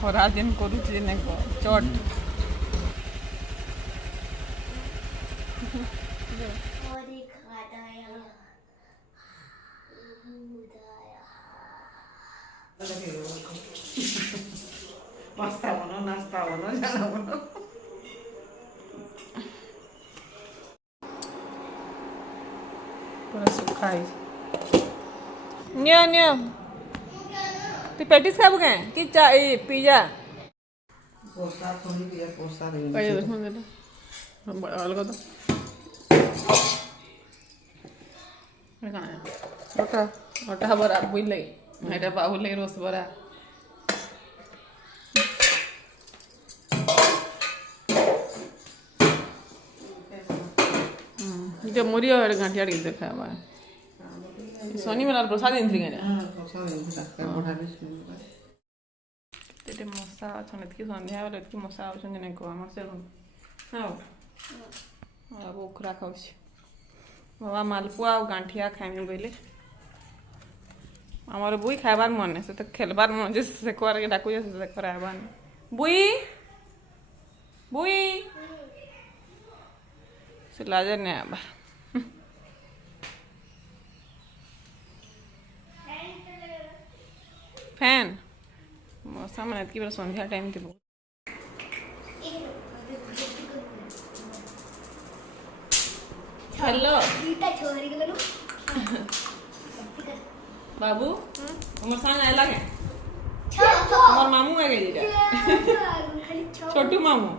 ଖରା ଦିନ କରୁଛି ନାଇଁ କ ଚଟ୍ पास्ता बनो नाश्ता बनो जाना बनो पूरा सुखा है नियो नियो तू पेटिस खाबू क्या कि चा ए पिज्जा पोस्ता थोड़ी भी है पोस्ता दे कहिए देखो दे हम बड़ा वाला को तो ये कहां है ओटा ओटा बरा बुई लई एटा बाबू लई रोस बरा जो मुरी और गांठिया डी देखा बा सोनी वाला प्रसाद इंद्री गने हां पोस्ता दे बढ़ा दे तेटे मसा अछन एतकी संध्या वाला एतकी मसा आछन ने को हमर से हां अब ओखरा खाउछी बाबा मालपुआ और गांठिया खाइमे बोले हमारे बुई खाइबार मन से तो खेलबार मन जे से कर के डाकू जे से कराइबार बुई बुई से लाजे ने आबा फैन मौसम में की बार संध्या टाइम थी बहुत हेलो बाबू हमर संग आइला के हमर मामू आ गई रे छोटू मामू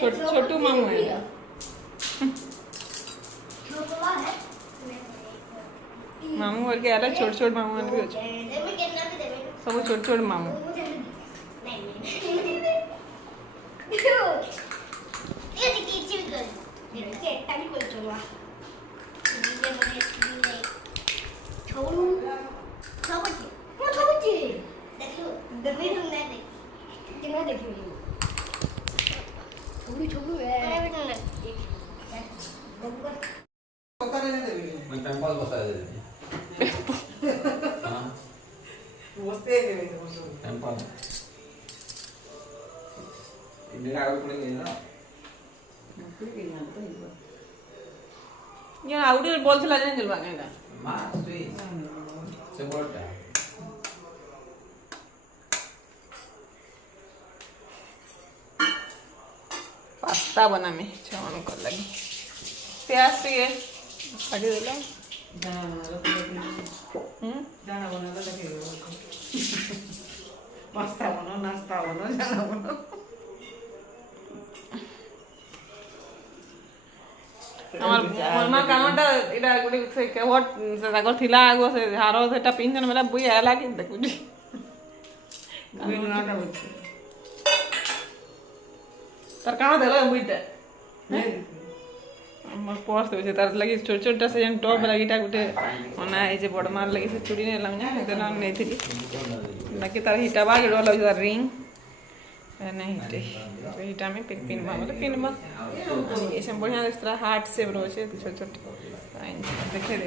छोटू मामू आइला मामू और के आला छोट छोट मामू भी हो सब छोट छोट मामू टेम्पल बता दे बसते दे टेम्पल इंडिया आगे पड़ेंगे ना ये आउडी बोल चला जाने जलवा ने ना मां स्वी से बोलता पास्ता बना में छावन कर लगी प्याज पे काटी देला जाना बनो तो लगे पास्ता बनो नाश्ता बनो जाना बनो আমার মা কামটা এটা গুলি সে কেবট সে তাকর থিলা আগো সে হারো সেটা পিনজন মেলা বুই আলা কি দেখুজি बुई नाटा बच्चे তার কাম দেলো বুইটা नहीं আমার পড়তে হইছে তার লাগি ছোট ছোটটা সে যেন টপ লাগিটা গুটে মনা এই যে বড় মার লাগি সে চুড়ি নেলাম না দেন নেইছিলি বাকি তার হিটা বাগ এড়ো লাগি তার রিং नहीं हिटे तो हिटा में पिन मामले पिन बा ऐसे बढ़िया इस तरह हार्ट शेप रोचे छोटे छोटे देखे दे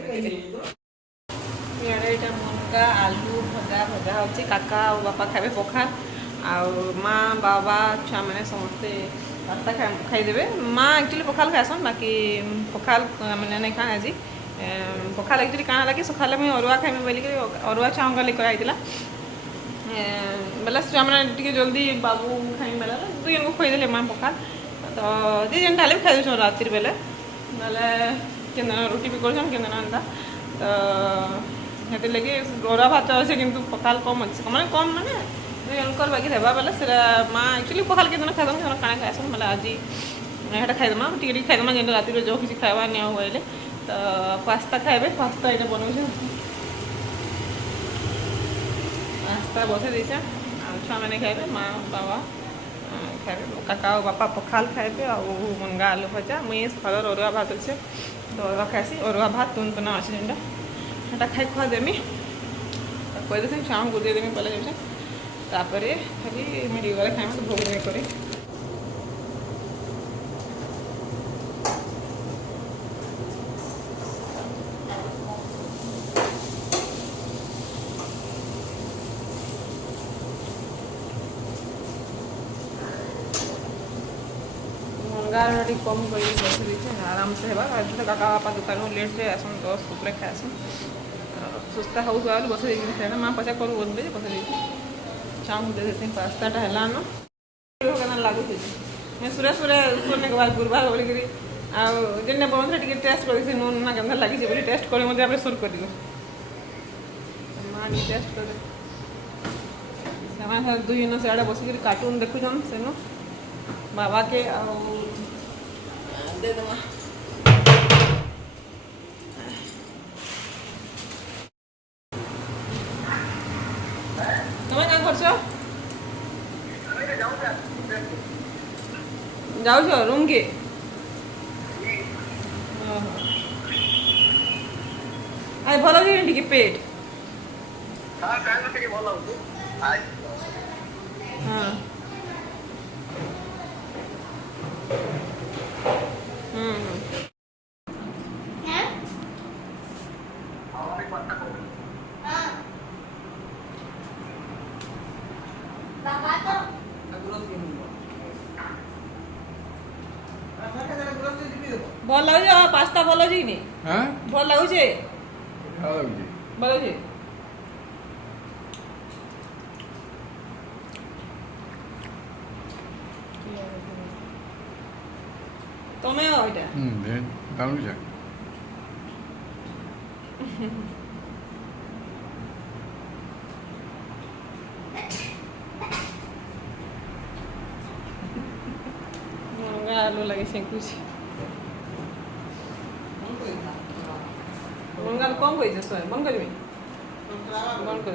ये इटा मुनगा आलू भजा भजा होची काका और बापा खाबे पखाल आ माँ बाबा छुआ मैंने समस्ते पास्ता खाई देवे माँ एक्चुअली पखाल खाएसन बाकी पखाल मैंने नहीं खाए आज पखाल एक्चुअली कहाँ लगे सकाल में अरुआ खाइमे बोलिक अरुआ छाऊँगा लेकर आईला बेला छुआ मैंने टे जल्दी बाबू खाई बेला दुई जन को खुईदे माँ पखाल तो जी जेन डाले भी खाई दे रातिर बेले ना के रुटी भी कर एंता तो हेती लगे अरुआ भात अच्छे कि पखाल कम अच्छे मैंने कम मैंने दुई जनकर बाकी देवा बेले से माँ एक्चुअली पखाल के खाइदम के काଣା खाएसन बेले आज यहाँ खाईदेमा टे खाईदेमा जेन रातिर जो किसी खावा नहीं बोले तो पास्ता खाइबे पास्ता ये बनाऊे पास्ता बसे देछे छुआ मैंने खाइबे माँ बाबा खाइबे काका और बापा पखाल खाइबे और मुनगा आलू भजा मुई सकाल अरुआ भात अच्छे तो अरुआ खाइसी अरुआ भात तुन तुना अच्छे जेनटा सेटा खाई खुआ देमी कही देसी छुआ को दे देमी पहले जाऊे तापर खाली मेडिक गले खाइम तो भोग नहीं करे अंगार टी कम कर बस रही आराम से हेबा तो काका बापा दुकान लेट से आसन 10 ऊपर खाएसन सुस्ता हो गया बस देखे माँ पचा कर बोलबे बस देखे चाहूँ दे देते पास्ताटा है न लगुच मैं सुरे सुरे सुरने के बाद गुरुवार बोलिकी आने बनते टे टेस्ट कर नून ना केन्दा लगी बोली टेस्ट कर मत सुर कर माँ टेस्ट कर दुई जन से बसिक कार्टून देखुन से बाबा के दे दमा तुम्हें क्या कर जाऊ रूम के आज भल टी पेट हाँ भल लगुच पास्ता भल कि नहीं भल लगुचे भल लगुचे तुम्हें आलू लगे कुछ मंगाल कम कर बंद कर बंद कर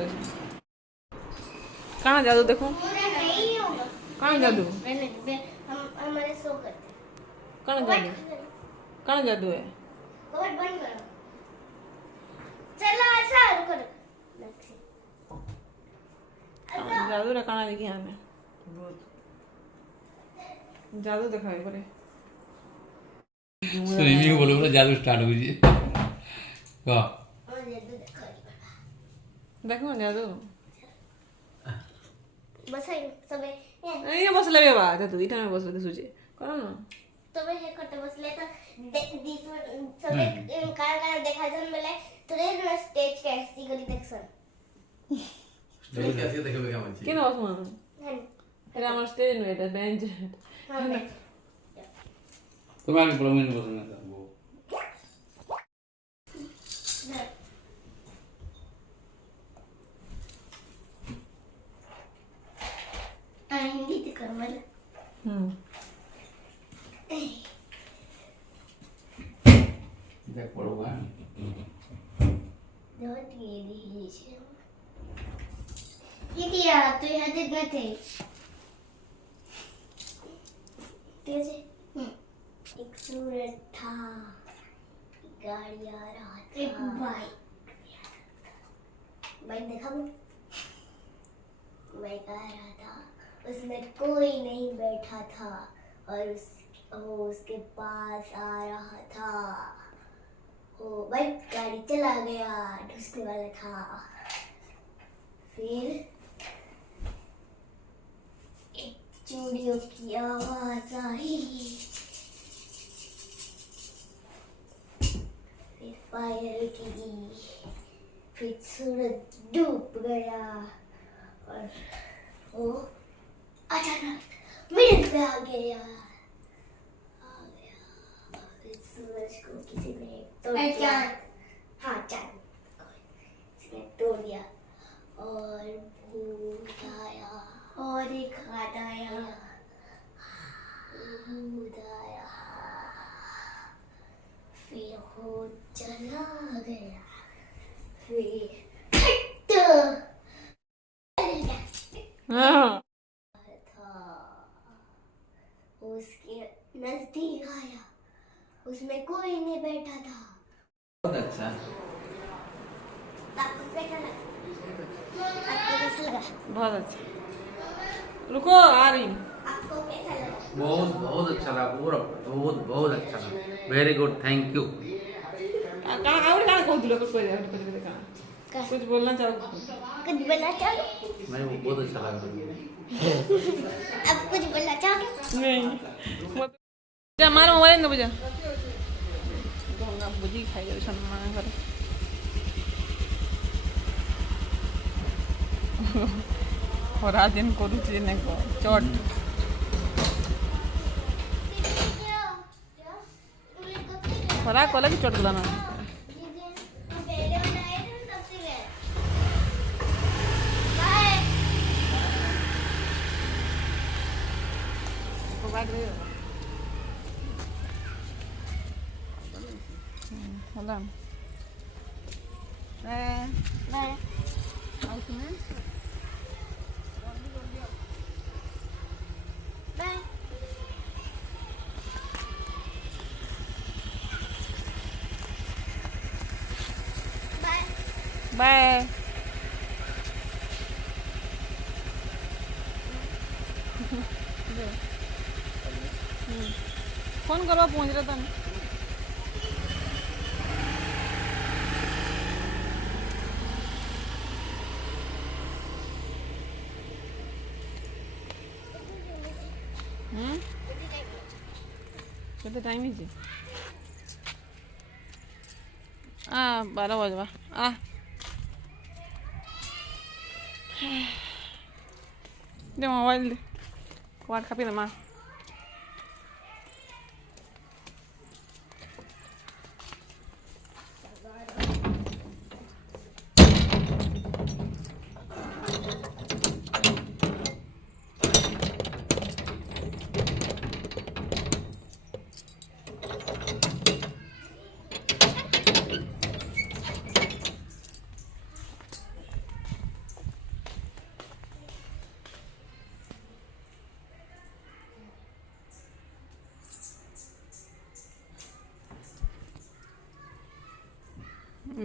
कहाँ जादू देखो कहाँ जादू कहाँ जादू कहाँ जादू है जादू रा कहाँ देखी हमें जादू दिखाए बोले स्विमिंग बोलो बोले जादू स्टार्ट हो जी का देखो जादू बस है सबे ये बसले बेबा तू इटा में बसले सुजे करो ना तबे हे कटे बसले त दिस सबे कार देखा जन बेले तोरे न स्टेज कैसी करी देखसन स्टेज कैसे देखबे का मन केना बसमा एरा हमर स्टेज में एटा बेंच तुम्हारे प्रॉब्लम नहीं बसना था वो आएंगे तो कर वाला देख पड़ोगा बहुत ये क्या तो यहाँ देखना थे कैसे एक सूरज था गाड़ी आ रहा था एक बाइक देखा वो बाइक आ रहा था उसमें कोई नहीं बैठा था और वो उसके पास आ रहा था वो बाइक गाड़ी चला गया ढूंसने वाला था फिर एक चूड़ियों की आवाज आई फायर की फिर सूरज डूब गया और वो अचानक मिनट पे आ गया फिर सूरज को किसी ने तोड़ दिया हाँ चांद किसी ने तोड़ दिया और भूत आया और एक हाथ आया भूत आया फिर वो चला गया फिर हाँ था उसके नजदीक आया उसमें कोई नहीं बैठा था बहुत अच्छा आपको कैसा लगा आपको कैसा लगा बहुत अच्छा रुको आ रही आपको कैसा लगा बहुत बहुत अच्छा लगा पूरा बहुत बहुत अच्छा लगा वेरी गुड थैंक यू कहाँ और कहाँ कहूँ तुला कुछ कहाँ कुछ बोलना चाहो कुछ बोलना चाहोगे मेरे को बहुत अच्छा लगा आप कुछ बोलना चाहोगे नहीं जा मार मोबाइल न बुझा गंगा बुझी खाई जाऊ छन मां घर खरा दिन करूची ने चट खरा कला कि चट ना Hola. Bye. फोन करवा पहुंच रहा था केते टाइम है 12 बजवा दे मोबाइल दे वाट खा पी माँ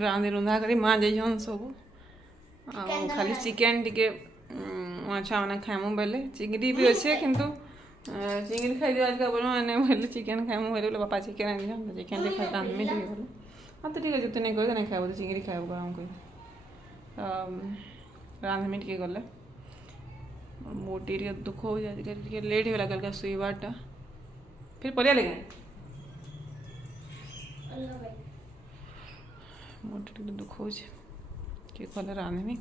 रांधि रुंधा करी माँ जाइछन सब खाली चिकेन टिके छुआ मैंने खाइमु बेले चिंगड़ी भी अच्छे किंतु चिंगड़ी खाई दिया आज मैंने बोले चिकेन खाइमु बोले बापा चिकेन आनी चिकेन टे खाई रांधमी टे बोले हाँ तो ठीक है जितने कह नहीं खाइब तो चिंगड़ी खाइब हम कह रांधमी टे गले मोटी टे दुख हो जाए लेट हो गला कल शुवाटा फिर पलिया लगे मोटे टे दुख हो किए कले रांधमी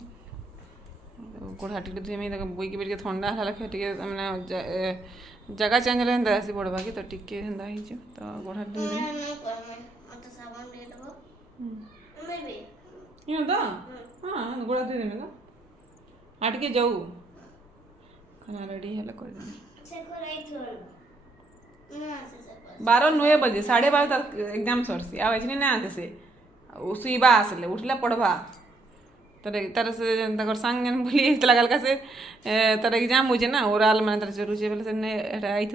गोड़ा टे धोमी बोईकी बेटे थंडा है टे मैंने जगह चेंज है आसी पड़वा कि तो टिके तो गोड़ा हाँ गोड़ा धोई देने तो हाँ टे जाऊ खाना रेडी है कर 12 बजे 12:30 तक एग्जाम सरसी आवे ना आते से सुईबा आसले उठला पढ़वा तर से तक संग जन बोली लगल का से तर एग्जाम हो ना ओरल मैंने तर जरूर बोले से ने आई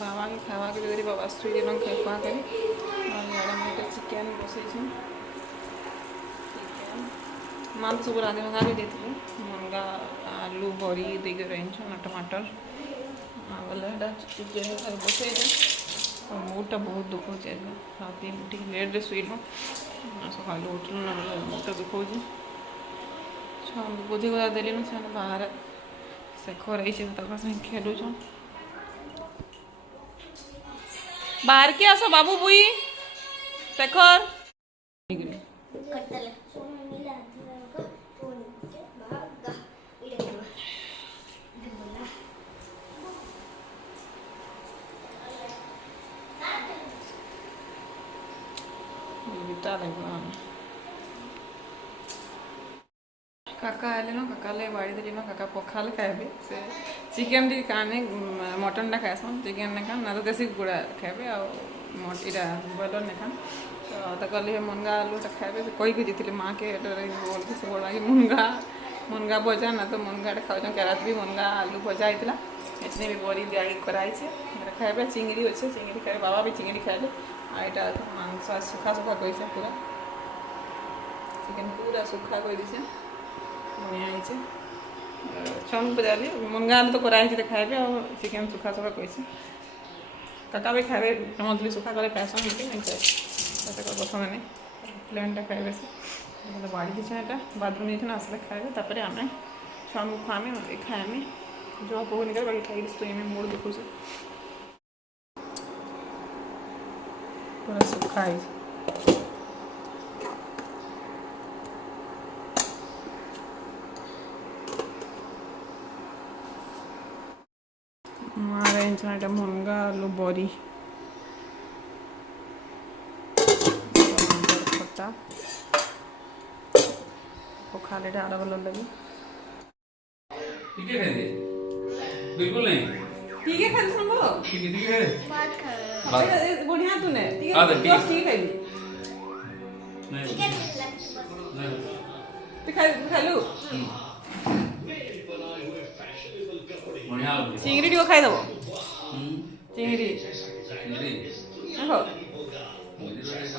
बाबा के खावा के देरी बाबा सुई न खावा करे और चिकेन बसई माँ सब राधे मंगा भी देती मुनगा आलू बड़ी देकर रही टमाटर बोले चिकेन बसई मुटा बहुत दुख हो राति टे लेट शुइलु सका उठलु ना मुटा दुख हो बुद्धि गुदा देली ना बाहर शेखर आई खेलुन बाहर के आस बाबू बुई शेखर काका आले ना काका बाड़ी देली ना काका पखाल खाए से चिकेन टी काने मटन टा खाएसन चिकेन ने खान ना तो देसी कुकुड़ा खाए इटा ब्रॉयलर ने खान तो कहली मुनगा आलू टा खाए कही जीती माँ के बोलते से बोला कि मुनगा भजा ना तो मुनगा खाऊ कैरात भी मुनगा आलू भजा होता इसने भी बड़ी दिया कराई खाए चिंगड़ी अच्छे चिंगड़ी खाए बाबा भी चिंगड़ी खाए आईटा मांस सुखा सुखा कैसे पूरा चिकेन पूरा सुखा कर दी बढ़िया छन बजाली मुनगा आलू तो कराई खाए और चिकेन सुखा सुखा कैसे काका भी खाए मंथली सुखा करे पैसा नहीं खाए पसंद नहीं प्लेन टा खाए से बाड़ी दीछे यहाँ बाथरूम जाइए आसले खाए आम छुआ को खुआमी खाएमी जॉब हो निकल बाकी खाई तो ये मोड़ देखो से पूरा सूखा है मारे इंचना मुनगा आलू बरी खट्टा खाले आड़ भल लगे ठीक है खाइए बिल्कुल नहीं ठीक है खाली संभव ठीक है बात कर बढ़िया तूने ठीक हाँ, है तो ठीक। ठीक है नहीं ठीक है नहीं तू खा लू बढ़िया लगे चिंगड़ी टिको खाई दबो हम्म चिंगड़ी चिंगड़ी देखो मुझे तो ऐसा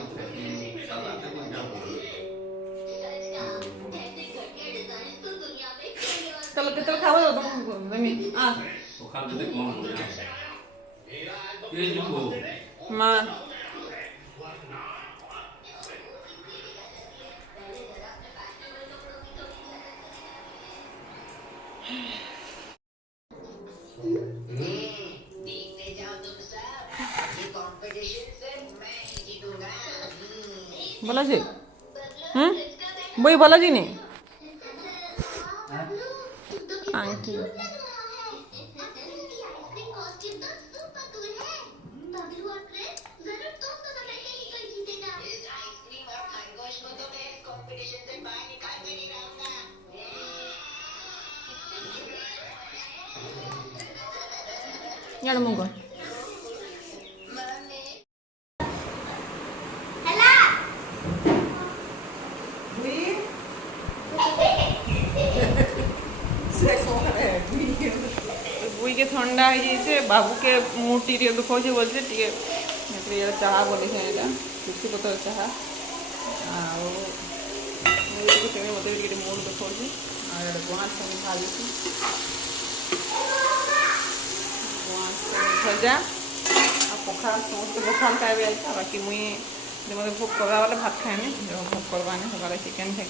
सादा से कोई जाओ चलो कितना खाओ तुम जमीन आ वो खा के देखो हम ये देखो मां देखते जाओ तुम सब ये कंपटीशन से मैं ही जीतूंगा बालाजी वही बालाजी ने हाँ ठीक है इस आइसक्रीम और खरगोश को तो मैं इस कंपटीशन से बाहर निकाल के नहीं रहूंगा यार मुंगो बुई के ठंडा हो जाइए बाबू के मुँह टी दुखा बोलते टे चाह बोली तुलसी पत्र चाह मत मूड दुखा गुआस भाजी गुआस भजा पखा समस्त पखाल खाए बाकी मुई मत भोग करवा वाले भात खाएनी भोग करवा सकाले चिकेन खाई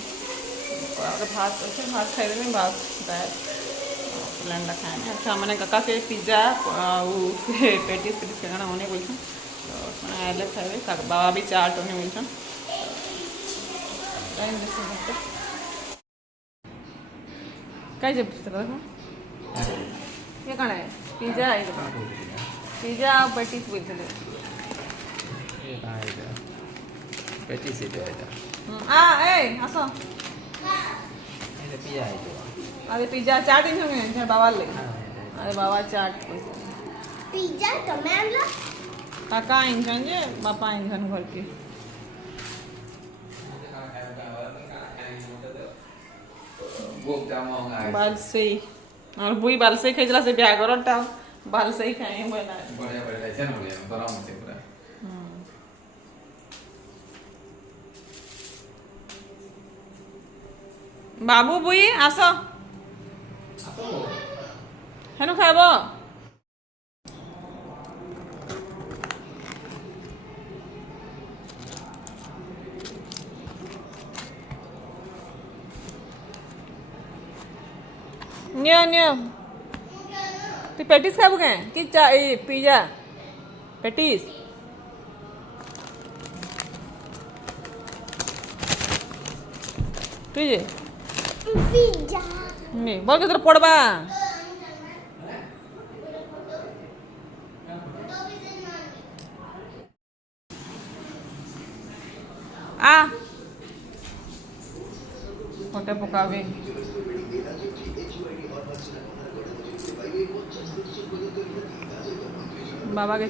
भात अच्छे भात खाई भात दाल प्लान खाए अच्छा मैंने काका के पिज्जा पेटिस पेटिस खाना होने बोलछन तो आए खाए बाबा भी चाट होने बोलछन कई जब देखो ये कौन है पिज्जा है पिज्जा और पेटिस बोलते ये कहाँ है इधर पेटी से जो है इधर आ ए आसो ये पिया है जो अरे पिज्जा चाट इंजन बाबा ले अरे बाबा चाट पिज्जा टमाटो लो काका इंजन जे बापा इंजन घर के बाल से ही और बुई बाल से खेजला से ब्याह करो टा बाल से ही खाए बना बढ़िया बढ़िया ऐसे ना बढ़िया बड़ा मत पूरा बाबू बुई आसो हेनु खाइब नियो नियो तू पेटिस खाइब के कि पिज्जा पेटिस तुझे पिज्जा नहीं बोल के तेरा पड़बा आ होटे पकावे बाबा के